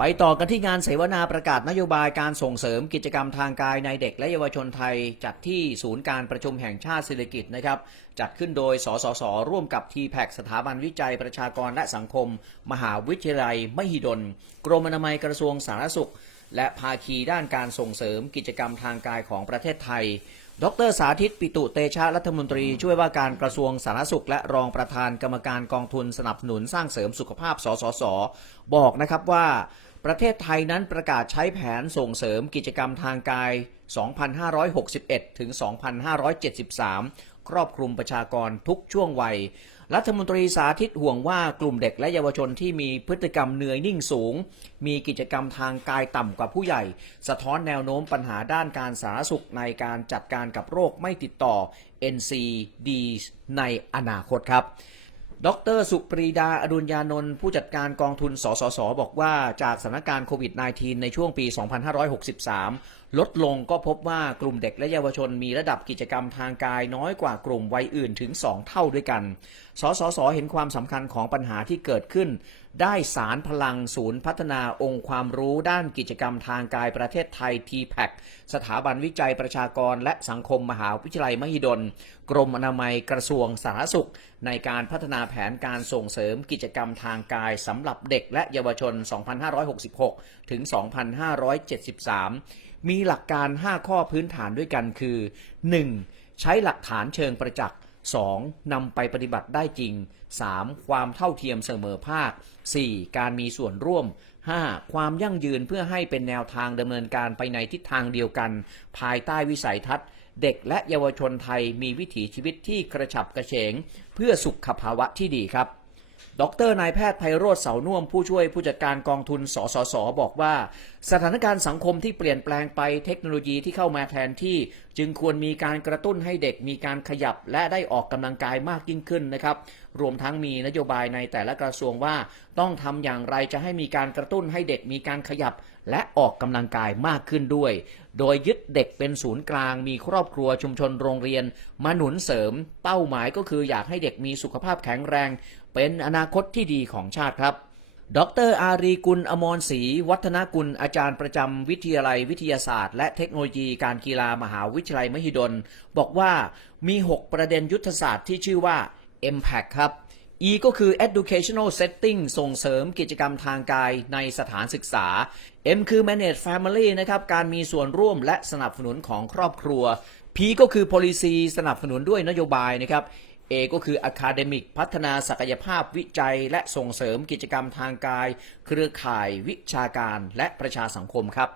ไปต่อกันที่งานเสวนาประกาศนโยบายการส่งเสริมกิจกรรมทางกายในเด็กและเยาวชนไทย จัดที่ศูนย์การประชุมแห่งชาติเศรษฐกิตนะครับ จัดขึ้นโดย สสส ร่วมกับ t p a c สถาบันวิจัยประชากรและสังคม มหาวิทยาลัย มหิดล กรมอนามัยกระทรวงสาธารณสุข และภาคีด้านการส่งเสริมกิจกรรมทางกายของประเทศไทย ดรสาธิตปิตุเตชะรัฐมนตรีช่วยว่าการกระทรวงสาธารณสุข และรองประธานกรรมการกองทุนสนับสนุนสร้างเสริมสุขภาพสสส บอกนะครับว่าประเทศไทยนั้นประกาศใช้แผนส่งเสริมกิจกรรมทางกาย 2561 ถึง 2573 ครอบคลุมประชากรทุกช่วงวัย รัฐมนตรีสาธิตห่วงว่ากลุ่มเด็กและเยาวชนที่มีพฤติกรรมเหนื่อยนิ่งสูง มีกิจกรรมทางกายต่ำกว่าผู้ใหญ่ สะท้อนแนวโน้มปัญหาด้านการสาธารณสุขในการจัดการกับโรคไม่ติดต่อ NCD ในอนาคตครับ ดรสุปรีดาอดุลยานนท์ผู้จัดการกองทุน สสส บอกว่าจากสถานการณ์โควิด -19 ในช่วงปี 2563 ลดลงก็พบว่ากลุ่มเด็กและเยาวชนมีระดับกิจกรรมทางกายน้อยกว่ากลุ่มวัยอื่นถึง 2 เท่าด้วยกัน สสส เห็นความสำคัญของปัญหาที่เกิดขึ้น ได้สารพลังศูนย์พัฒนาองค์ความรู้ด้านกิจกรรมทางกายประเทศไทย t p a c สถาบันวิจัยประชากรและสังคมมหาวิทยาลัยมหิดล กรมอนามัยกระทรวงสาธารณสุข ในการพัฒนาแผนการส่งเสริมกิจกรรมทางกายสำหรับเด็กและเยาวชน 2566 ถึง 2573 มีหลักการ 5 ข้อพื้นฐานด้วยกันคือ 1. ใช้หลักฐานเชิงประจักษ์ 2. นำไปปฏิบัติได้จริง 3. ความเท่าเทียมเสมอภาค 4. การมีส่วนร่วม 5. ความยั่งยืนเพื่อให้เป็นแนวทางดำเนินการไปในทิศทางเดียวกัน ภายใต้วิสัยทัศน์ เด็กและเยาวชนไทยมีวิถีชีวิตที่กระฉับกระเฉง เพื่อสุขภาวะที่ดีครับ ดรนายแพทย์ไพโรธเสาน่วมผู้ช่วยผู้จัดการกองทุนสสส บอกว่า สถานการณ์สังคมที่เปลี่ยนแปลงไปเทคโนโลยีที่เข้ามาแทนที่ จึงควรมีการกระตุ้นให้เด็กมีการขยับและได้ออกกำลังกายมากยิ่งขึ้นนะครับ รวมทั้งมีนโยบายในแต่ละกระทรวงว่า ต้องทำอย่างไรจะให้มีการกระตุ้นให้เด็กมีการขยับ และออกกำลังกายมากขึ้นด้วย โดยยึดเด็กเป็นศูนย์กลาง มีครอบครัวชุมชนโรงเรียนมาหนุนเสริม เป้าหมายก็คืออยากให้เด็กมีสุขภาพแข็งแรง เป็นอนาคตที่ดีของชาติครับ ดรอารีกุลอมรศรีวัฒนกุลอาจารย์ประจำวิทยาลัยวิทยาศาสตร์ และเทคโนโลยีการกีฬามหาวิทยาลัยมหิดล บอกว่ามี 6 ประเด็นยุทธศาสตร์ที่ชื่อว่า Impact ครับ E ก็คือ educational setting ส่งเสริมกิจกรรมทางกายในสถานศึกษา M คือ manage family นะครับ การมีส่วนร่วมและสนับสนุนของครอบครัว P ก็คือ policy สนับสนุนด้วยนโยบายนะครับ A ก็คือ Academic พัฒนาศักยภาพวิจัย และส่งเสริมกิจกรรมทางกาย เครือข่ายวิชาการและประชาสังคมครับ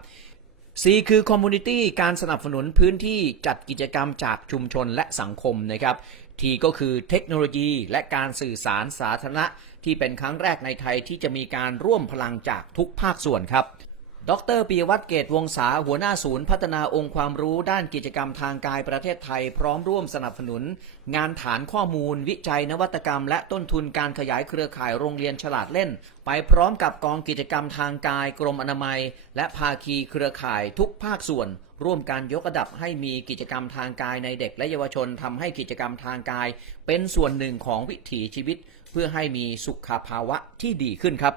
C คือ Community การสนับสนุนพื้นที่จัดกิจกรรมจากชุมชนและสังคมนะครับ T ก็คือเทคโนโลยี และการสื่อสารสาธารณะ ที่เป็นครั้งแรกในไทยที่จะมีการร่วมพลังจากทุกภาคส่วนครับ ดรปียวัฒน์เกตวงศาหัวหน้าศูนย์พัฒนาองค์ความรู้ด้านกิจกรรมทางกายประเทศไทย พร้อมร่วมสนับสนุน งานฐานข้อมูล วิจัยนวัตกรรม และต้นทุนการขยายเครือข่ายโรงเรียนฉลาดเล่น ไปพร้อมกับกองกิจกรรมทางกายกรมอนามัย และภาคีเครือข่ายทุกภาคส่วน ร่วมการยกระดับให้มีกิจกรรมทางกายในเด็กและเยาวชนทำให้กิจกรรมทางกาย เป็นส่วนหนึ่งของวิถีชีวิต เพื่อให้มีสุขภาวะที่ดีขึ้นครับ